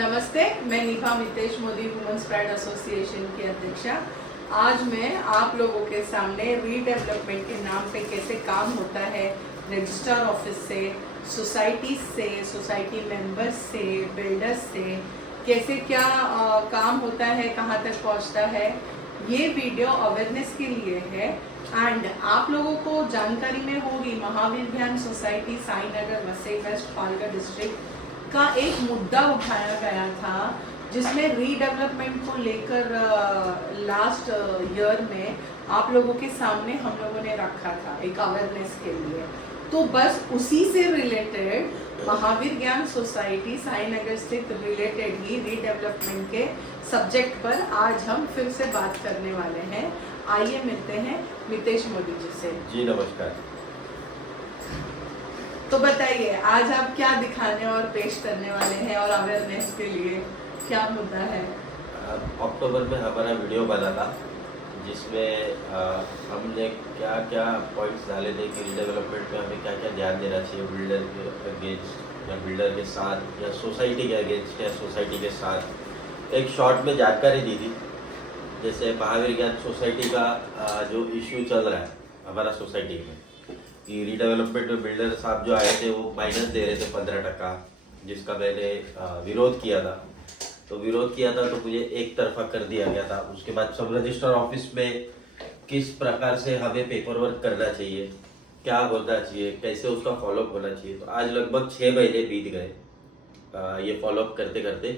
नमस्ते, मैं Nibha Mitesh Modi women's pride association की अध्यक्षा। आज मैं आप लोगों के सामने रीडेवलपमेंट के नाम पे कैसे काम होता है रजिस्ट्रार ऑफिस से, सोसाइटी से, सोसाइटी मेंबर्स से, बिल्डर्स से, कैसे क्या काम होता है, कहाँ तक पहुँचता है, ये वीडियो अवेयरनेस के लिए है। एंड आप लोगों को जानकारी में होगी Mahavir Dhyan society Sainagar Vasai west Palghar district का एक मुद्दा उठाया गया था जिसमें रीडेवलपमेंट को लेकर लास्ट ईयर में आप लोगों के सामने हम लोगों ने रखा था एक अवेयरनेस के लिए। तो बस उसी से रिलेटेड महावीर ज्ञान सोसाइटी साईनगर स्थित रिलेटेड ही रीडेवलपमेंट के सब्जेक्ट पर आज हम फिर से बात करने वाले हैं। आइए मिलते हैं मितेश मोदी जी से। जी नमस्कार। तो बताइए आज आप क्या दिखाने और पेश करने वाले हैं और अवेयरनेस के लिए क्या मुद्दा है? अक्टूबर में हमारा वीडियो बना था जिसमें हमने क्या क्या पॉइंट्स डाले थे कि रीडेवलपमेंट में हमें क्या क्या ध्यान देना चाहिए बिल्डर के अगेंस्ट या बिल्डर के साथ या सोसाइटी के अगेंस्ट या सोसाइटी के साथ एक शॉर्ट में जानकारी दी थी। जैसे महावीर ज्ञान सोसाइटी का जो इश्यू चल रहा है हमारा सोसाइटी में कि रीडेवलपमेंट में बिल्डर साहब जो आए थे वो माइनस दे रहे थे 15%, जिसका मैंने विरोध किया था। तो विरोध किया था तो मुझे एक तरफा कर दिया गया था। उसके बाद सब रजिस्ट्रार ऑफिस में किस प्रकार से हमें पेपर वर्क करना चाहिए, क्या होना चाहिए, कैसे उसका फॉलोअप होना चाहिए। तो आज लगभग 6 महीने बीत गए ये फॉलोअप करते करते।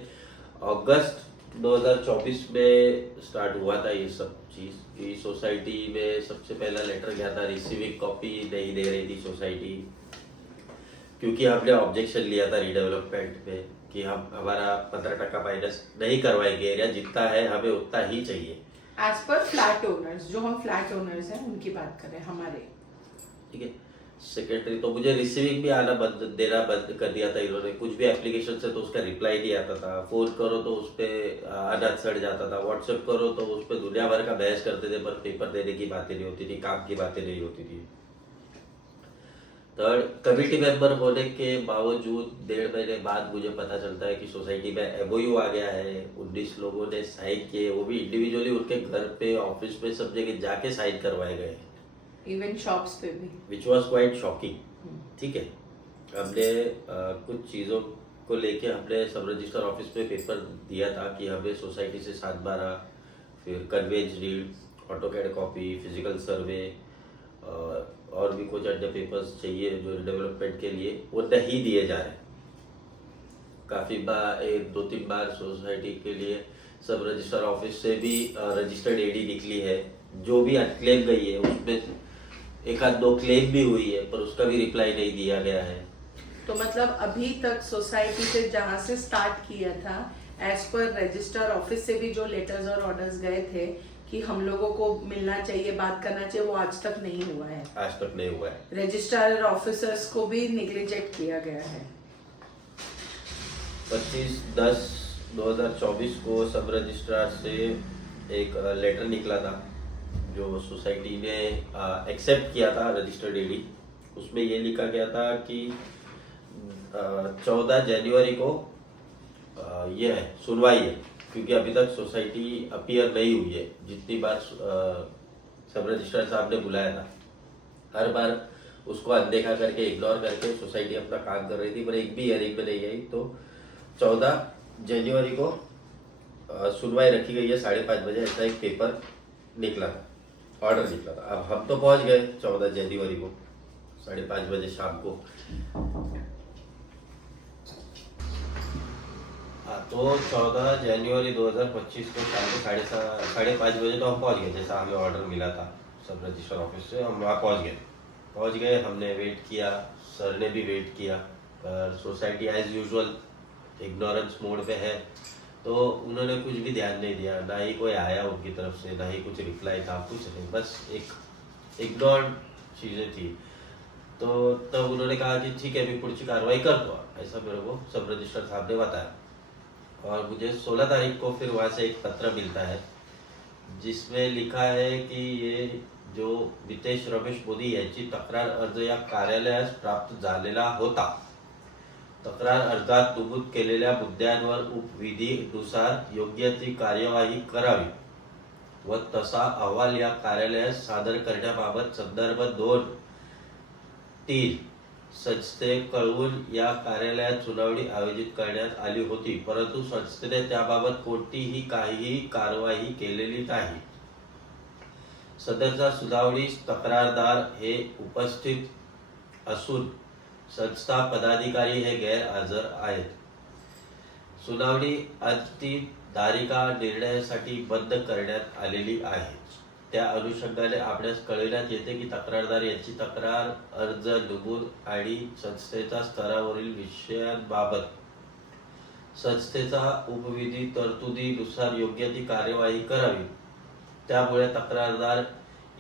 अगस्त 2024 में स्टार्ट हुआ था ये सब चीज़ कि सोसाइटी में सबसे पहला लेटर गया था, रिसीविंग कॉपी नहीं दे रही थी सोसाइटी, क्योंकि हमने ऑब्जेक्शन लिया था रीडेवलपमेंट पे कि हम हमारा 15% माइनस नहीं करवाएंगे, एरिया जितना है हमें उतना ही चाहिए। एज पर फ्लैट ओनर्स, जो हम फ्लैट ओनर्स हैं उनकी बात करें हमारे, ठीक है। सेक्रेटरी तो मुझे रिसीविंग भी आना देना बंद कर दिया था इन्होंने। कुछ भी एप्लीकेशन से तो उसका रिप्लाई नहीं आता था, फोन करो तो उस पर अनाज सड़ जाता था, व्हाट्सएप करो तो उस पर दुनिया भर का बहस करते थे, पर पेपर देने की बातें नहीं होती थी, काम की बातें नहीं होती थी। थर्ड, कमिटी मेंबर होने के बावजूद 1.5 महीने बाद मुझे पता चलता है कि सोसाइटी में एमओयू आ गया है। 19 लोगों ने साइन किए, वो भी इंडिविजुअली उनके घर पे, ऑफिस में, सब जगह जाके साइन करवाए गए, इवन शॉप्स पे भी, विच वॉज क्वाइट शॉकिंग। ठीक है, हमने कुछ चीज़ों को लेके हमने सब रजिस्टर ऑफिस में पेपर दिया था कि हमें सोसाइटी से 7/12, फिर conveyance deed, AutoCAD copy, physical survey और भी कुछ अन्य पेपर्स चाहिए जो डेवलपमेंट के लिए, वो नहीं दिए जा रहे। काफ़ी बार 2-3 बार सोसाइटी के लिए सब रजिस्टर ऑफिस से भी रजिस्टर्ड एडी निकली है, जो भी अनक्लेम गई है उसमें 1-2 क्लेम भी हुई है, पर उसका भी रिप्लाई नहीं दिया गया है। तो मतलब अभी तक सोसाइटी से जहाँ से स्टार्ट किया था एज पर रजिस्टर ऑफिस से भी जो लेटर्स और ऑर्डर्स गए थे कि हम लोगों को मिलना चाहिए, बात करना चाहिए, वो आज तक नहीं हुआ है। आज तक नहीं हुआ है। रजिस्ट्रार ऑफिसर्स को भी निग्लेक्ट किया गया है। 25/10/2024 को सब रजिस्ट्रार से एक लेटर निकला था जो सोसाइटी ने एक्सेप्ट किया था रजिस्टर्ड एडी। उसमें ये लिखा गया था कि 14 जनवरी को ये है सुनवाई है, क्योंकि अभी तक सोसाइटी अपीयर नहीं हुई है। जितनी बार सब रजिस्ट्रार साहब ने बुलाया था, हर बार उसको अनदेखा करके, इग्नोर करके सोसाइटी अपना काम कर रही थी, पर एक भी हियरिंग में नहीं आई। तो 14 जनवरी को सुनवाई रखी गई है 5:30 बजे, ऐसा एक पेपर निकला था, ऑर्डर निकला था। अब हम तो पहुंच गए 14 जनवरी को 5:30 बजे शाम को। तो 14 जनवरी 2025 को शाम को 5:30 बजे तो हम पहुंच गए, जैसा हमें ऑर्डर मिला था सब रजिस्टर ऑफिस से। हम वहाँ पहुंच गए, हमने वेट किया, सर ने भी वेट किया, पर society as usual ignorance mode पे है। तो उन्होंने कुछ भी ध्यान नहीं दिया, ना ही कोई आया उनकी तरफ से, ना ही कुछ रिप्लाई था, कुछ नहीं, बस एक इग्नोर्ड चीज़ें थी। तो तब उन्होंने कहा कि ठीक है, अभी पुढची कार्रवाई कर दो, ऐसा मेरे को सब रजिस्टर साहब ने बताया। और मुझे 16 तारीख को फिर वहाँ से एक पत्र मिलता है जिसमें लिखा है कि ये जो मितेश रमेश मोदी यांची तक्रार अर्ज या कार्यालयास प्राप्त झालेला होता तक्रार अर्जात नमूद केलेल्या मुद्द्यांवर उपविधीनुसार योग्य ती कार्यवाही करावी व तसा अहवाल या कार्यालयास सादर करण्याबाबत संदर्भ 2-3 संस्थेकडून या कार्यालयात सुनावणी आयोजित करण्यात आली होती, परंतु संस्थेने त्याबाबत कोणतीही काहीही कारवाई केलेली नाही. सदरच्या सुनावणीस तक्रारदार हे उपस्थित असून संस्था पदाधिकारी हे गैरहजर आहेत. सुनावणी अंतिम तारीखा निर्णयासाठी बंद करण्यात आलेली आहे. त्या अनुषंगाने आपल्यास कळविण्यात येते की तक्रारदार यांची तक्रार अर्ज नमूद आणि संस्थेच्या स्तरावरील विषयांबाबत संस्थेचा उपविधी तरतुदीनुसार योग्य ती कार्यवाही करावी. त्यामुळे तक्रारदार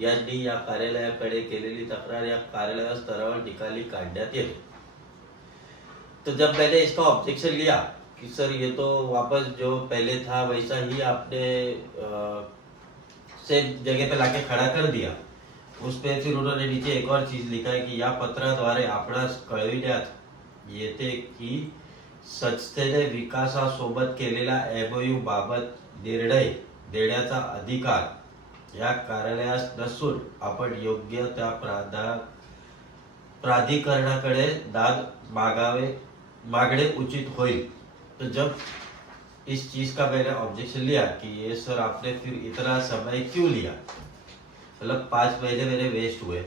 यांनी या कार्यालयाकडे केलेली तक्रार या कार्यालय स्तरावर निकाली काढण्यात येते. तो जब मैंने इसका ऑब्जेक्शन लिया कि सर ये तो वापस जो पहले था वैसा ही आपने सेम जगह पे लाके खड़ा कर दिया, उस पे फिर उन्होंने नीचे एक और चीज लिखा है की या पत्राद्वारे आपणास कळविण्यात येते की संस्थेने विकासासोबत केलेला एमओयू बाबत निर्णय देण्याचा अधिकार या कार्यालयास नसून आपण योग्य त्या प्राधिकरणाकडे दाद मागणे उचित होईल. तो जब इस चीज का मैंने ऑब्जेक्शन लिया कि ये सर आपने फिर इतना समय क्यों लिया, मतलब 5 महीने मेरे वेस्ट हुए,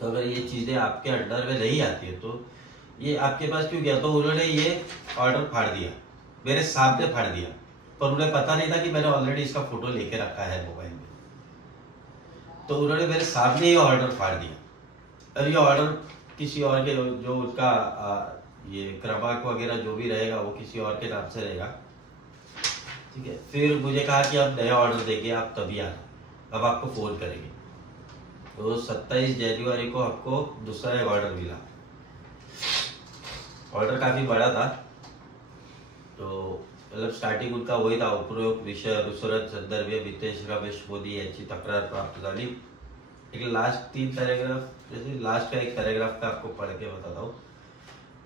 तो अगर ये चीजें आपके अंडर में नहीं आती है तो ये आपके पास क्यों गया. तो उन्होंने ये ऑर्डर फाड़ दिया, मेरे सामने फाड़ दिया, पर उन्हें पता नहीं था कि मैंने ऑलरेडी इसका फोटो लेके रखा है मोबाइल में. तो उन्होंने मेरे सामने ये ऑर्डर फाड़ दिया. अब ये ऑर्डर किसी और के जो उसका ये क्रमांक वगैरह जो भी रहेगा वो किसी और के नाम से रहेगा. ठीक है. फिर मुझे कहा कि अब नया ऑर्डर देंगे, आप तभी आना, अब आपको फोन करेंगे. तो 27 जनवरी को आपको दूसरा एक ऑर्डर मिला. ऑर्डर काफी बड़ा था. तो मतलब स्टार्टिंग उनका वही था, उपरोक्त विषय अनुसरण संदर्भीय मितेश रमेश मोदी यांची तक्रार प्राप्त झाली. एक लास्ट 3 पैराग्राफ, जैसे लास्ट का एक पैराग्राफ का आपको पढ़ के बताता हूँ.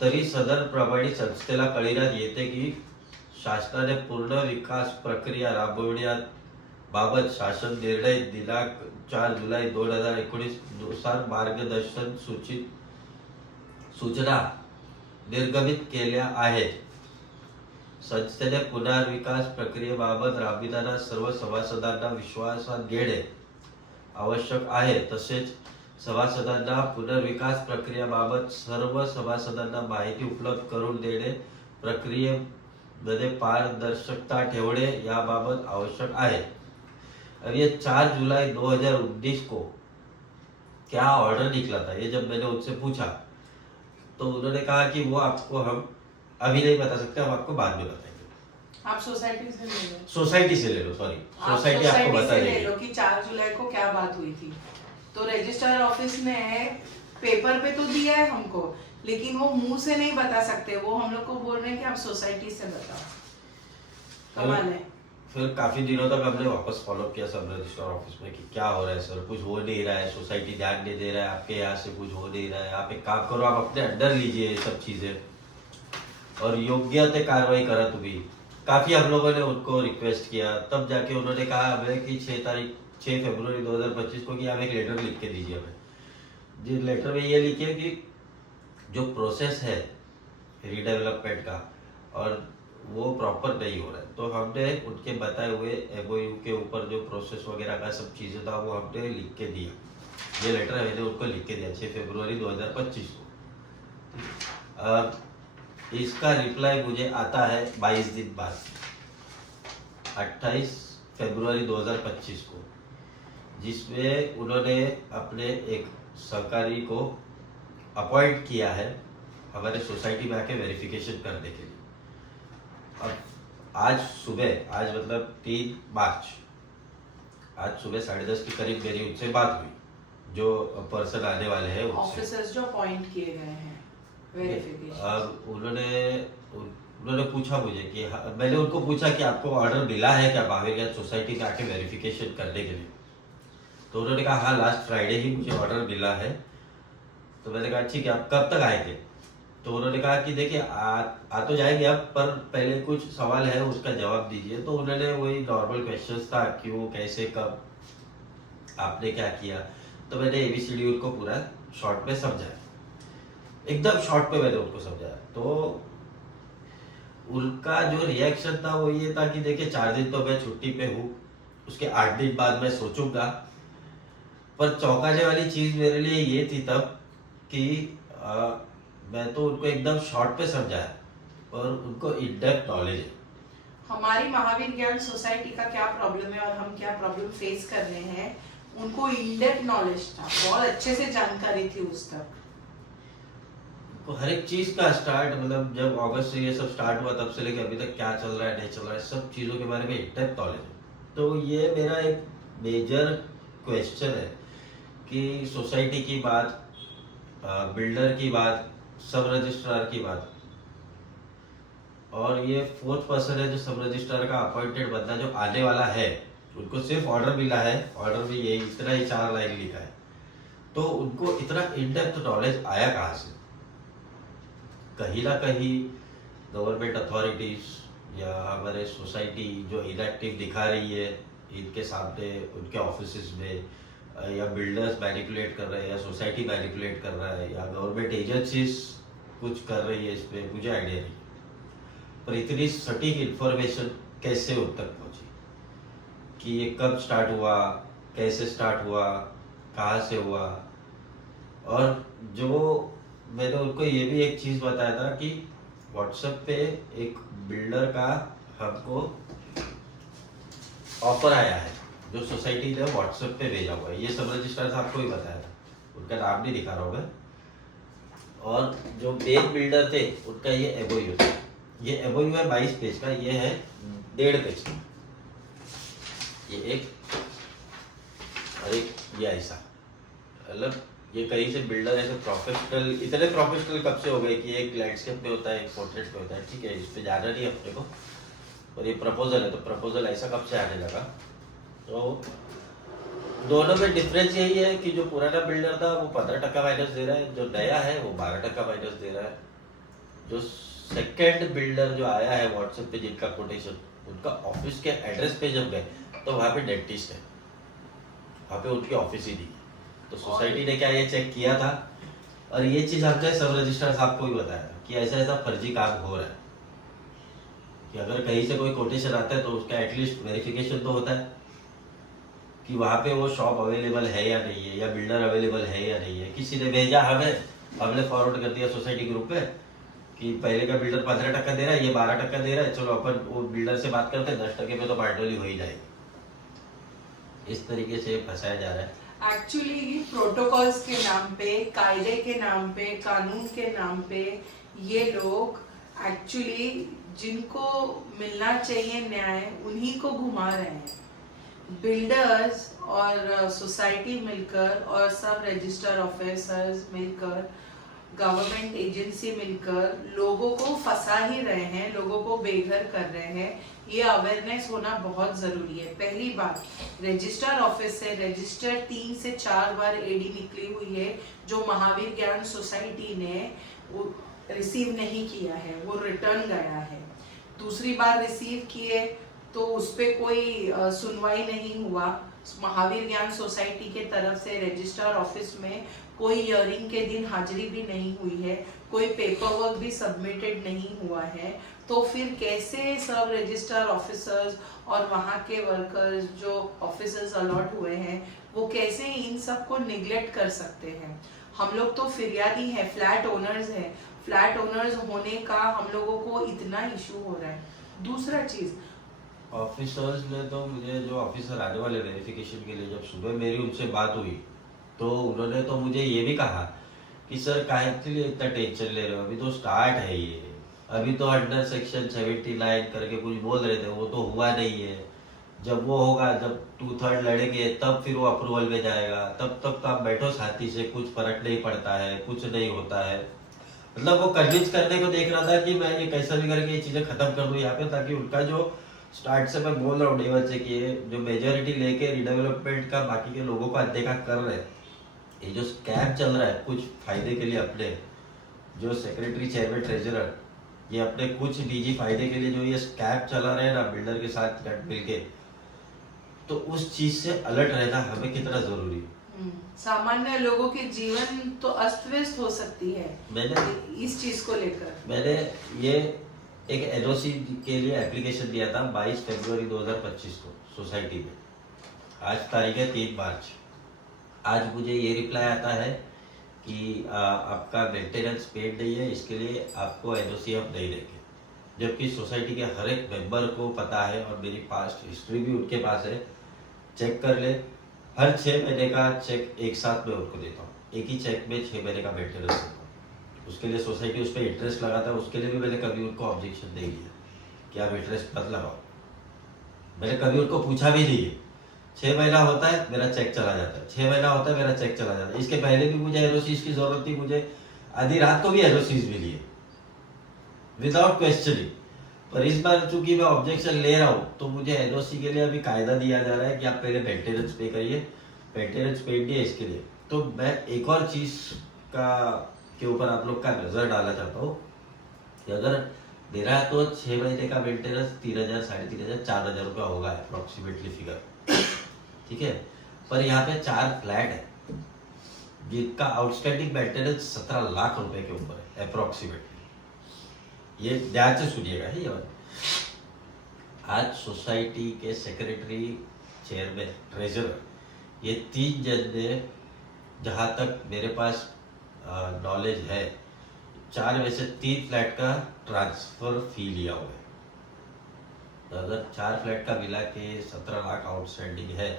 तरी सदर प्रमाणे संस्थेला कळविण्यात येते की शासनाने पूर्ण विकास प्रक्रिया राबविण्याबाबत शासन निर्णय दिनांक 4 जुलै 2019 नुसार मार्गदर्शन सूचना निर्गमित केल्या आहेत. संस्थेने पुनर्विकास प्रक्रियेबाबत राबविताना सर्व सभासदांना विश्वासात घेणे आवश्यक आहे. तसेच सभासदांना पुनर्विकास प्रक्रियेबाबत सर्व सभासदांना माहिती उपलब्ध करून देणे, प्रक्रियेमध्ये पारदर्शकता ठेवणे याबाबत आवश्यक है. अब ये 4 जुलाई 2019 को क्या ऑर्डर निकला था, ये जब मैंने उनसे पूछा तो उन्होंने कहा कि वो आपको हम अभी नहीं बता सकते, हम आपको बाद में बताएंगे. आप सोसाइटी से ले लो. सोसाइटी से ले लो, सॉरी, सोसाइटी आपको बता ले देगी लो कि 4 जुलाई को क्या बात हुई थी. तो रजिस्ट्रार ऑफिस ने पेपर पे तो दिया है हमको, लेकिन वो मुंह से नहीं बता सकते. वो हम लोग को बोल रहे हैं कि आप सोसाइटी से बताओ. कमाल है. फिर काफी दिनों तक हमने वापस फॉलो किया सब रजिस्ट्रार ऑफिस में कि क्या हो रहा है सर, कुछ हो नहीं रहा है, सोसाइटी ध्यान नहीं दे रहा है, आपके यहाँ से कुछ हो नहीं रहा है, आप एक काम करो, आप अपने अंडर लीजिए ये सब चीजें और योग्य ते कार्रवाई करा तुम्ही. काफी हम लोगों ने उनको रिक्वेस्ट किया, तब जाके उन्होंने कहा हमें कि 6 फरवरी 2025 को कि आप एक लेटर लिख के दीजिए हमें. जिस लेटर में ये लिखिए कि जो प्रोसेस है रीडेवलपमेंट का और वो प्रॉपर नहीं हो रहा है. तो हमने उनके बताए हुए एमओयू के ऊपर जो प्रोसेस वगैरह का सब चीज़ें था वो हमने लिख के दिया. ये लेटर मैंने उनको लिख के दिया 6 फरवरी 2025 को. अब इसका रिप्लाई मुझे आता है 22 दिन बाद 28 फरवरी 2025 को, जिसमें उन्होंने अपने एक सहकारी को अपॉइंट किया है हमारे सोसाइटी में आके वेरिफिकेशन करने के लिए. अब आज सुबह, आज मतलब 3 मार्च, आज सुबह 10:30 के करीब मेरी उनसे बात हुई, जो पर्सन आने वाले हैं उनसे. ऑफिसर्स जो अपॉइंट किए गए हैं वेरिफिकेशन. अब उन्होंने पूछा मुझे कि मैंने उनको पूछा कि आपको ऑर्डर मिला है क्या बावेरिया सोसाइटी में आके वेरिफिकेशन करने के लिए. तो उन्होंने कहा हाँ, लास्ट फ्राइडे ही मुझे ऑर्डर मिला है. तो मैंने कहा ठीक है, आप कब तक आएंगे. तो उन्होंने कहा कि देखिए आ तो जाएंगे अब, पर पहले कुछ सवाल है उसका जवाब दीजिए। तो उन्होंने वही नॉर्मल क्वेश्चंस था, क्यों, कैसे, कब, आपने क्या किया। तो मैंने एबीसीडी उनको पूरा शॉर्ट में समझाया, एकदम शॉर्ट पे मैंने उनको समझाया। तो उनका जो रिएक्शन था वो ये था कि देखिए 4 दिन तो मैं छुट्टी पे हूँ, उसके 8 दिन बाद मैं सोचूंगा। पर चौंकाने वाली चीज मेरे लिए ये थी तब कि मैं तो उनको एकदम शॉर्ट पे समझाया और उनको इन डेप्थ नॉलेज है। हमारी महावीर ज्ञान सोसाइटी का क्या प्रॉब्लम है और हम क्या प्रॉब्लम फेस कर रहे हैं, उनको इन डेप्थ नॉलेज था, बहुत अच्छे से जानकारी थी उस तक। तो हर एक चीज का स्टार्ट, मतलब जब अगस्त से ये सब स्टार्ट हुआ तब से लेकर अभी तक क्या चल रहा है नहीं चल रहा है, सब चीजों के बारे में इन डेप्थ नॉलेज है। तो ये मेरा एक मेजर क्वेश्चन है कि सोसाइटी की बात, बिल्डर की बात, सब रजिस्ट्रार की बात, और ये 4th पर्सन है जो सब रजिस्ट्रार का अपॉइंटेड बंदा जो आने वाला है, उनको सिर्फ ऑर्डर मिला है, ऑर्डर में यही इतना ही 4 लाइन लिखा है। तो उनको इतना इन डेप्थ नॉलेज आया कहाँ से? कहीं ना कहीं गवर्नमेंट अथॉरिटीज या हमारे सोसाइटी जो इनएक्टिव दिखा रही है इनके सामने, उनके ऑफिस में, या बिल्डर्स मैनिपुलेट कर रहे हैं, या सोसाइटी मैनिपुलेट कर रहा है, या गवर्नमेंट एजेंसीज कुछ कर रही है, इसमें मुझे आइडिया नहीं। पर इतनी सटीक इंफॉर्मेशन कैसे उन तक पहुंची कि ये कब स्टार्ट हुआ, कैसे स्टार्ट हुआ, कहाँ से हुआ। और जो मैंने उनको ये भी एक चीज बताया था कि व्हाट्सएप पे एक बिल्डर का हमको ऑफर आया है, जो सोसाइटी ने व्हाट्सएप पे भेजा हुआ है। ये सब रजिस्ट्रार साहब को ही बताया था, उनका नाम नहीं दिखा रहा हूँ मैं। और जो मेन बिल्डर थे उनका ये एमओयू था। ये एमओयू है 22 पेज का, ये है 1.5 पेज का। ये एक और एक ये ऐसा, मतलब ये कहीं से बिल्डर ऐसे प्रोफेशनल, इतने प्रोफेशनल कब से हो गए कि एक लैंडस्केप में होता है, एक पोर्ट्रेट में होता है, ठीक है, इस पे जाना नहीं अपने को। और ये प्रपोजल है, तो प्रपोजल ऐसा कब से आने लगा? तो दोनों में डिफरेंस यही है कि जो पुराना बिल्डर था वो 15% माइनस दे रहा है, जो नया है वो 12% माइनस दे रहा है। जो सेकेंड बिल्डर जो आया है व्हाट्सएप पे जिनका कोटेशन, उनका ऑफिस के एड्रेस पे जब गए तो वहाँ पे डेंटिस्ट है, वहाँ पे उनकी ऑफिस ही नहीं। तो सोसाइटी ने क्या ये चेक किया था, और ये चीज हमने सब रजिस्ट्रार साहब को भी बताया था कि ऐसा ऐसा फर्जी काम हो रहा है, कि अगर कहीं से कोई कोटेशन आता है तो उसका एटलीस्ट वेरिफिकेशन तो होता है कि वहाँ पे वो शॉप अवेलेबल है या नहीं है, या बिल्डर अवेलेबल है या नहीं है। किसी ने भेजा हमें, हमने फॉरवर्ड कर दिया सोसाइटी ग्रुप पे कि पहले का बिल्डर 15% दे रहा है, ये 12% दे रहा है, चलो अपन वो बिल्डर से बात करते हैं, 10% पे तो पार्टोली हो ही जाएगी। इस तरीके से फंसाया जा रहा है। एक्चुअली प्रोटोकॉल्स के नाम पे, कायदे के नाम पे, कानून के नाम पे ये लोग एक्चुअली जिनको मिलना चाहिए न्याय उन्हीं को घुमा रहे हैं। बिल्डर्स और सोसाइटी मिलकर और सब रजिस्टर ऑफिसर्स मिलकर, गवर्नमेंट एजेंसी मिलकर लोगों को फंसा ही रहे हैं, लोगों को बेघर कर रहे हैं। ये अवेयरनेस होना बहुत जरूरी है। पहली बात, रजिस्टर ऑफिस से रजिस्टर 3 से 4 बार एडी निकली हुई है जो महावीर ज्ञान सोसाइटी ने रिसीव नहीं किया है, वो रिटर्न गया है। दूसरी बार रिसीव किए तो उस पर कोई सुनवाई नहीं हुआ। महावीर ज्ञान सोसाइटी के तरफ से रजिस्ट्रार ऑफिस में कोई हियरिंग के दिन हाजिरी भी नहीं हुई है, कोई पेपर वर्क भी सबमिटेड नहीं हुआ है। तो फिर कैसे सब रजिस्ट्रार ऑफिसर्स और वहाँ के वर्कर्स जो ऑफिसर्स अलॉट हुए हैं वो कैसे इन सब को निगलेक्ट कर सकते हैं? हम लोग तो फिरियादी हैं, फ्लैट ओनर्स हैं। फ्लैट ओनर्स होने का हम लोगों को इतना इशू हो रहा है। दूसरा चीज, ऑफिसर्स में तो मुझे जो ऑफिसर आने वाले वेरिफिकेशन के लिए, जब सुबह मेरी उनसे बात हुई तो उन्होंने तो मुझे ये भी कहा कि सर काहे के लिए इतना टेंशन ले रहे हो, अभी तो स्टार्ट है ये, अभी तो अंडर सेक्शन 79 करके कुछ बोल रहे थे, वो तो हुआ नहीं है। जब वो होगा, जब 2/3 लड़ेंगे तब फिर वो अप्रूवल में जाएगा, तब तक तो आप बैठो साथी से, कुछ फर्क नहीं पड़ता है, कुछ नहीं होता है। मतलब वो कन्विंस करने को देख रहा था कि मैं ये कैसा भी करके ये चीजें खत्म कर दूं यहाँ पे, ताकि उनका जो स्टार्ट से मैं बोल रहा हूँ डे से कि ये जो मेजोरिटी लेके रिडेवलपमेंट का बाकी के लोगों को अनदेखा कर रहे हैं, ये जो स्कैम चल रहा है कुछ फायदे के लिए अपने, जो सेक्रेटरी, चेयरमैन, ट्रेजरर ये अपने कुछ निजी फायदे के लिए जो ये स्कैम चला रहे हैं ना बिल्डर के साथ गठ मिलके, तो उस चीज से अलर्ट रहना हमें कितना जरूरी है। सामान्य लोगों के जीवन तो अस्त व्यस्त हो सकती है मैंने इस चीज को लेकर। मैंने ये एक एनओसी के लिए एप्लीकेशन दिया था 22 फरवरी 2025 को सोसाइटी में। आज तारीख है 3 मार्च। आज मुझे ये रिप्लाई आता है कि आपका मेंटेनेंस पेड नहीं है, इसके लिए आपको एनओसी हम नहीं देंगे। जबकि सोसाइटी के हर एक मेंबर को पता है और मेरी पास्ट हिस्ट्री भी उनके पास है, चेक कर ले। हर 6 महीने का चेक एक साथ में उनको देता हूँ, एक ही चेक में 6 महीने का मेंटेनेंस देता हूँ। उसके लिए सोसाइटी उस पर इंटरेस्ट लगाता है, उसके लिए भी मैंने कभी उनको ऑब्जेक्शन नहीं दिया कि आप इंटरेस्ट मत लगाओ। मैंने कभी उनको पूछा भी नहीं है। 6 महीना होता है मेरा चेक चला जाता है, 6 महीना होता है मेरा चेक चला जाता है। इसके पहले भी मुझे एनओसीज की जरूरत थी, मुझे आधी रात को भी एनओसीज मिली है विदाउट क्वेश्चनिंग। पर इस बार चूंकि मैं ऑब्जेक्शन ले रहा हूँ तो मुझे एनओसी के लिए अभी कायदा दिया जा रहा है कि आप पहले मेंटेनेंस पे करिए, मेंटेनेंस पेड नहीं है इसके लिए। तो मैं एक और चीज के ऊपर आप लोग का नजर डालना चाहता हूँ कि अगर दे रहा है तो 6 महीने का मेंटेनेंस 3,000, 3,500, 4,000 रुपया होगा अप्रोक्सीमेटली फिगर, ठीक है। पर यहाँ पे 4 फ्लैट है जिनका आउटस्टैंडिंग मेंटेनेंस 17 लाख रुपए के ऊपर है अप्रोक्सीमेटली। ये ध्यान से सुनिएगा। ही आज सोसाइटी के सेक्रेटरी, चेयरमैन, ट्रेजरर ये 3 जन ने, जहाँ तक मेरे पास नॉलेज है, 4 में से 3 फ्लैट का ट्रांसफर फी लिया हुआ है। तो अगर 4 फ्लैट का मिला के 17 लाख आउटस्टैंडिंग है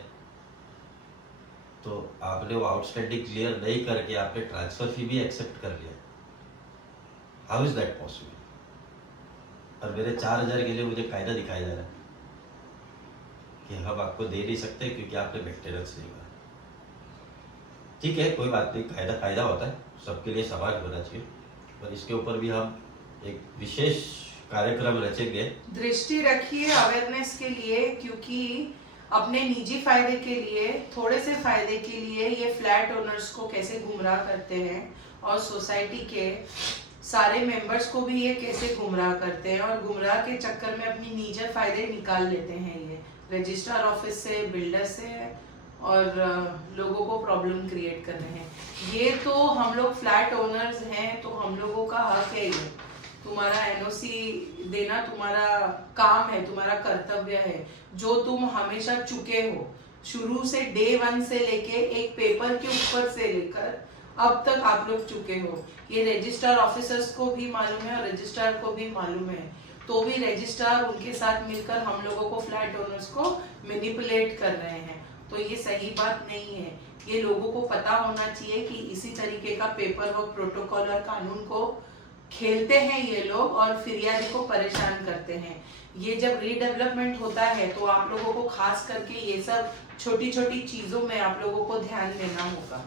तो आपने वो आउटस्टैंडिंग क्लियर नहीं करके आपने ट्रांसफर फी भी एक्सेप्ट कर लिया। How is that possible? और मेरे 4,000 के लिए मुझे कायदा दिखाया जा रहा है कि हम आपको दे नहीं सकते क्योंकि आपने मेंटेनेंस नहीं करा। ठीक है, कोई बात नहीं, कायदा कायदा होता है, सबके लिए समान होना चाहिए। पर इसके ऊपर भी हम एक विशेष कार्यक्रम रचेंगे। दृष्टि रखिए अवेयरनेस के लिए, क्योंकि अपने निजी फायदे के लिए, थोड़े से फायदे के लिए ये फ्लैट ओनर्स को कैसे गुमराह करते हैं और सोसाइटी के सारे मेंबर्स को भी ये कैसे गुमराह करते हैं, और गुमराह के चक्कर में अपनी निजी फायदे निकाल लेते हैं ये रजिस्ट्रार ऑफिस से, बिल्डर से, और लोगों को प्रॉब्लम क्रिएट कर रहे हैं। ये तो हम लोग फ्लैट ओनर्स हैं तो हम लोगों का हक है ये। तुम्हारा एनओसी देना तुम्हारा काम है, तुम्हारा कर्तव्य है, जो तुम हमेशा चुके हो। शुरू से डे 1 से लेके एक पेपर के ऊपर से लेकर अब तक आप लोग चुके हो। ये रजिस्ट्रार ऑफिसर्स को भी मालूम है और रजिस्ट्रार को भी मालूम है, तो भी रजिस्ट्रार उनके साथ मिलकर हम लोगों को, फ्लैट ओनर्स को मैनिपुलेट कर रहे हैं। तो ये सही बात नहीं है। ये लोगों को पता होना चाहिए कि इसी तरीके का पेपर वर्क, प्रोटोकॉल और कानून को खेलते हैं ये लोग और फिरियादी को परेशान करते हैं। ये जब रीडेवलपमेंट होता है तो आप लोगों को खास करके ये सब छोटी छोटी चीजों में आप लोगों को ध्यान देना होगा।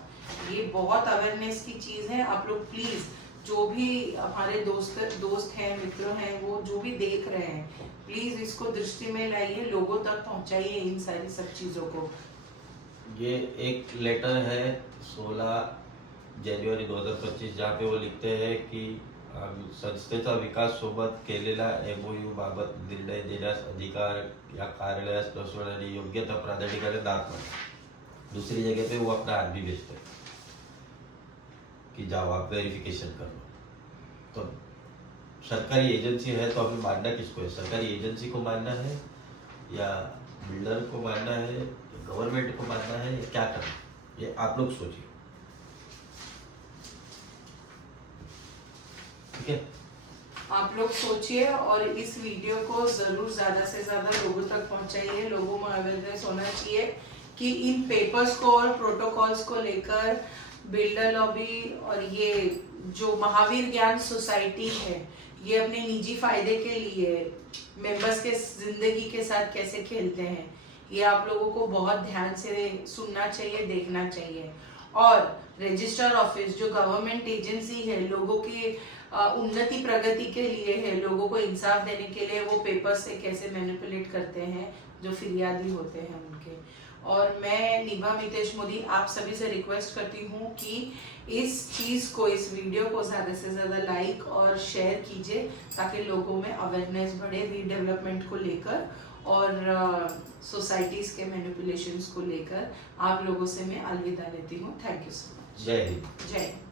ये बहुत अवेयरनेस की चीज है। आप लोग प्लीज, जो भी हमारे दोस्त हैं, मित्र हैं, वो जो भी देख रहे हैं, प्लीज इसको दृष्टि में लाइए, लोगों तक पहुंचाइए इन सारी सब चीजों को। ये एक लेटर है 16 जानेवारी 2025 जहाँ पे वो लिखते हैं की संस्थेचा विकास सोबत केलेला MOU बाबत निर्णय देण्यास अधिकार या कार्यालयास नसवणारी योग्यता प्राधिकरणाने दात नाही। दूसरी जगह पे वो अपना आदमी भेजते हैं कि जाओ आप वेरिफिकेशन कर लो। तो सरकारी एजेंसी है तो अभी मानना किसको है? सरकारी एजेंसी को मानना है या बिल्डर को मानना है, गवर्नमेंट को मानना है, या क्या करना है? ये आप लोग सोचिए, ठीक है? आप लोग सोचिए और इस वीडियो को जरूर ज्यादा से ज्यादा लोगों तक पहुंचाइए। लोगों में अवेयरनेस होना चाहिए कि इन पेपर्स को और प्रोटोकॉल्स को लेकर बिल्डर लॉबी और ये जो महावीर ज्ञान सोसाइटी है, ये अपने निजी फायदे के लिए मेंबर्स के जिंदगी के साथ कैसे खेलते हैं, ये आप लोगों को बहुत ध्यान से सुनना चाहिए, देखना चाहिए। और रजिस्ट्रार ऑफिस जो गवर्नमेंट एजेंसी है, लोगों की उन्नति प्रगति के लिए है, लोगों को इंसाफ देने के लिए, वो पेपर से कैसे मैनिपुलेट करते हैं जो फिरियादी होते हैं उनके। और मैं निभा मितेश मोदी आप सभी से रिक्वेस्ट करती हूँ कि इस चीज़ को, इस वीडियो को ज़्यादा से ज़्यादा लाइक और शेयर कीजिए ताकि लोगों में अवेयरनेस बढ़े रीडेवलपमेंट को लेकर और सोसाइटीज़ के मैनिपुलेशंस को लेकर। आप लोगों से मैं अलविदा लेती हूँ। Thank you so much. जय हिंद। जय हिंद।